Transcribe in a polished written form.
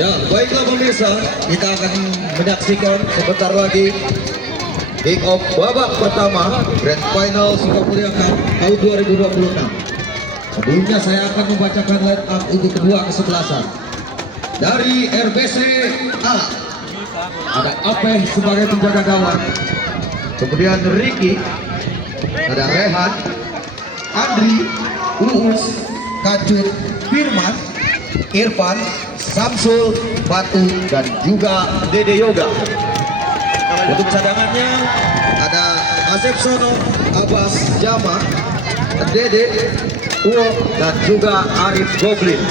Ya, baiklah pemirsa, kita akan menyaksikan sebentar lagi kick off babak pertama Grand Final Sukamulia Cup tahun 2026. Sebelumnya saya akan membacakan line up inti kedua kesebelasan. Dari RBC A ada Apeh sebagai penjaga gawang, kemudian Ricky, ada Rehan, Andri, Uus, Kacut, Firman, Irfan, Samsul, Batu, dan juga Dede Yoga. Untuk cadangannya ada Asep Sono, Abbas Jama, Dede, Uo, dan juga Arif Goblin.